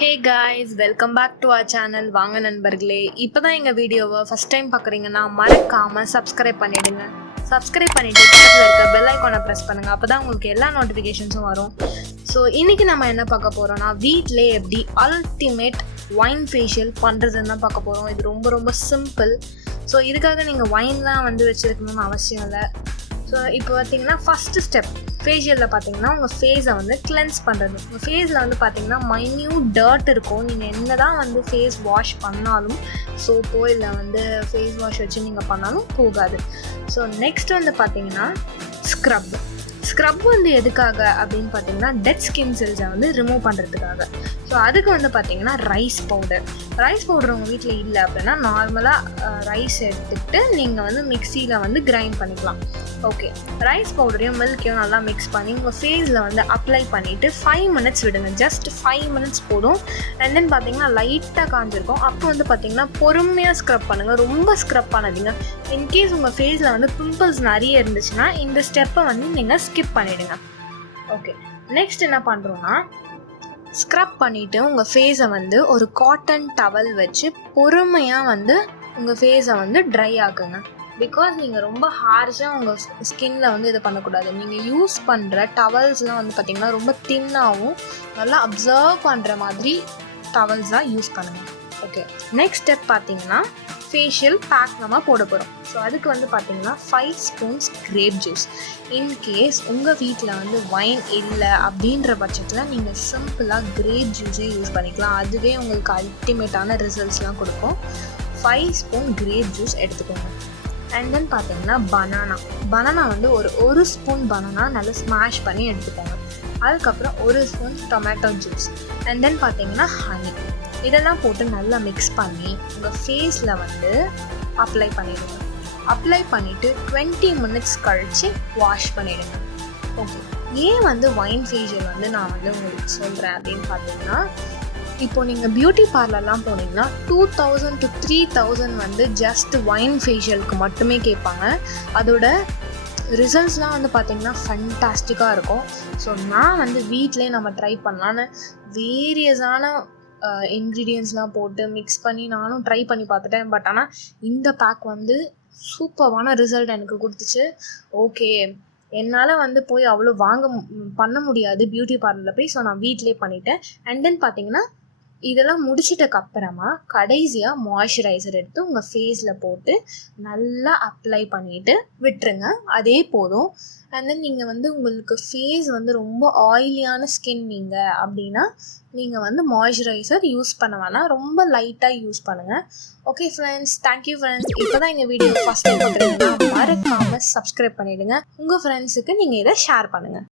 Hey guys, welcome back to our channel Vaanga Nanbargalae. இப்போதான் எங்கள் வீடியோவை ஃபஸ்ட் டைம் பார்க்குறீங்கன்னா மறக்காமல் சப்ஸ்கிரைப் பண்ணிவிடுங்க. சப்ஸ்கிரைப் பண்ணிவிட்டு பக்கத்தில் இருக்க பெல் ஐக்கானை ப்ரெஸ் பண்ணுங்கள். அப்போ தான் உங்களுக்கு எல்லா நோட்டிஃபிகேஷன்ஸும் வரும். ஸோ இன்றைக்கி நம்ம என்ன பார்க்க போகிறோம்னா வீட்டிலே எப்படி அல்டிமேட் ஒயின் ஃபேஷியல் பண்ணுறதுன்னு தான் பார்க்க போகிறோம். இது ரொம்ப ரொம்ப சிம்பிள். ஸோ இதுக்காக நீங்கள் ஒயின்லாம் வச்சுருக்கணும்னு அவசியம் இல்லை. ஸோ இப்போ பார்த்தீங்கன்னா ஃபஸ்ட்டு ஸ்டெப் ஃபேஷியலில் பார்த்தீங்கன்னா உங்கள் ஃபேஸை கிளென்ஸ் பண்ணுறது. உங்கள் ஃபேஸில் பார்த்தீங்கன்னா மைன்யூட் டர்ட் இருக்கும். நீங்கள் என்ன தான் ஃபேஸ் வாஷ் பண்ணாலும் சோப்போ இல்லை ஃபேஸ் வாஷ் வச்சு நீங்கள் பண்ணாலும் போகாது. ஸோ நெக்ஸ்ட் பார்த்தீங்கன்னா ஸ்க்ரப் எதுக்காக அப்படின்னு பார்த்தீங்கன்னா டெட் ஸ்கின் செல்ஸை ரிமூவ் பண்ணுறதுக்காக. ஸோ அதுக்கு பார்த்தீங்கன்னா ரைஸ் பவுடர் உங்கள் வீட்டில் இல்லை அப்படின்னா நார்மலாக ரைஸ் எடுத்துக்கிட்டு நீங்கள் மிக்சியில் கிரைண்ட் பண்ணிக்கலாம். ஓகே, ரைஸ் பவுடரையும் மில்க்கையும் நல்லா மிக்ஸ் பண்ணி உங்கள் ஃபேஸில் அப்ளை பண்ணிவிட்டு 5 minutes விடுங்க. ஜஸ்ட் 5 minutes போதும். அண்ட் தென் பார்த்தீங்கன்னா லைட்டாக காஞ்சிருக்கும். அப்போ பார்த்தீங்கன்னா பொறுமையாக ஸ்க்ரப் பண்ணுங்கள், ரொம்ப ஸ்க்ரப் பண்ணாதீங்க. இன்கேஸ் உங்கள் ஃபேஸில் பிம்பிள்ஸ் நிறைய இருந்துச்சுன்னா இந்த ஸ்டெப்பை நீங்கள் ஸ்கிப் பண்ணிவிடுங்க. ஓகே, நெக்ஸ்ட் என்ன பண்ணுறோன்னா ஸ்க்ரப் பண்ணிவிட்டு உங்கள் ஃபேஸை ஒரு காட்டன் டவல் வச்சு பொறுமையாக உங்கள் ஃபேஸை ட்ரை ஆக்குங்க. பிகாஸ் நீங்கள் ரொம்ப ஹார்ஷாக உங்கள் ஸ்கின்னில் இதை பண்ணக்கூடாது. நீங்கள் யூஸ் பண்ணுற டவல்ஸ்லாம் பார்த்தீங்கன்னா ரொம்ப தின்னாகவும் நல்லா அப்சர்வ் பண்ணுற மாதிரி டவல்ஸாக யூஸ் பண்ணுங்கள். ஓகே, நெக்ஸ்ட் ஸ்டெப் பார்த்தீங்கன்னா ஃபேஷியல் பேக் நம்ம போட போகிறோம். ஸோ அதுக்கு பார்த்தீங்கன்னா 5 spoons grape juice. இன்கேஸ் உங்கள் வீட்டில் ஒயின் இல்லை அப்படின்ற பட்சத்தில் நீங்கள் சிம்பிளாக கிரேப் ஜூஸே யூஸ் பண்ணிக்கலாம். அதுவே உங்களுக்கு அல்டிமேட்டான ரிசல்ட்ஸ்லாம் கொடுக்கும். 5 spoon grape juice எடுத்துக்கோங்க. அண்ட் தென் பார்த்தீங்கன்னா பனானா ஒரு ஸ்பூன் பனானா நல்லா ஸ்மாஷ் பண்ணி எடுத்துக்கோங்க. அதுக்கப்புறம் 1 spoon tomato juice. And then பார்த்தீங்கன்னா ஹனி. இதெல்லாம் போட்டு நல்லா மிக்ஸ் பண்ணி உங்கள் ஃபேஸில் அப்ளை பண்ணிவிடுங்க. அப்ளை பண்ணிவிட்டு 20 minutes கழித்து வாஷ் பண்ணிவிடுங்க. ஓகே, ஏன் ஒயின் ஃபேஷியல் நான் உங்களுக்கு சொல்கிறேன் அப்படின்னு பார்த்தீங்கன்னா, இப்போது நீங்கள் பியூட்டி பார்லர்லாம் போனீங்கன்னா 2000 to 3000 ஜஸ்ட் ஒயின் ஃபேஷியலுக்கு மட்டுமே கேட்பாங்க. அதோட ரிசல்ட்ஸ்லாம் பார்த்தீங்கன்னா ஃபண்டாஸ்டிக்காக இருக்கும். ஸோ நான் வீட்டிலே நம்ம ட்ரை பண்ணலான்னு வேரியஸான இன்க்ரீடியன்ஸ்லாம் போட்டு மிக்ஸ் பண்ணி நானும் ட்ரை பண்ணி பார்த்துட்டேன். பட் ஆனால் இந்த பேக் சூப்பரான ரிசல்ட் எனக்கு கொடுத்துச்சு. ஓகே, என்னால் போய் அவ்வளோ பண்ண முடியாது பியூட்டி பார்லரில் போய். ஸோ நான் வீட்டிலே பண்ணிட்டேன். அண்ட் தென் பார்த்தீங்கன்னா இதெல்லாம் முடிச்சிட்டக்கப்புறமா கடைசியாக மாய்ஸ்சரைசர் எடுத்து உங்கள் ஃபேஸில் போட்டு நல்லா அப்ளை பண்ணிவிட்டு விட்டுருங்க. அதே போதும். அண்ட் தென் நீங்கள் உங்களுக்கு ஃபேஸ் ரொம்ப ஆயிலியான ஸ்கின் நீங்கள் அப்படின்னா நீங்கள் மாய்ஸ்சரைசர் யூஸ் பண்ண வேணாம், ரொம்ப லைட்டாக யூஸ் பண்ணுங்கள். Okay friends, thank you friends. இப்போ தான் எங்கள் வீடியோ ஃபஸ்ட் டைம் பண்ணுறீங்கன்னா மறக்காமல் சப்ஸ்கிரைப் பண்ணிவிடுங்க. உங்கள் ஃப்ரெண்ட்ஸுக்கு நீங்கள் இதை ஷேர் பண்ணுங்கள்.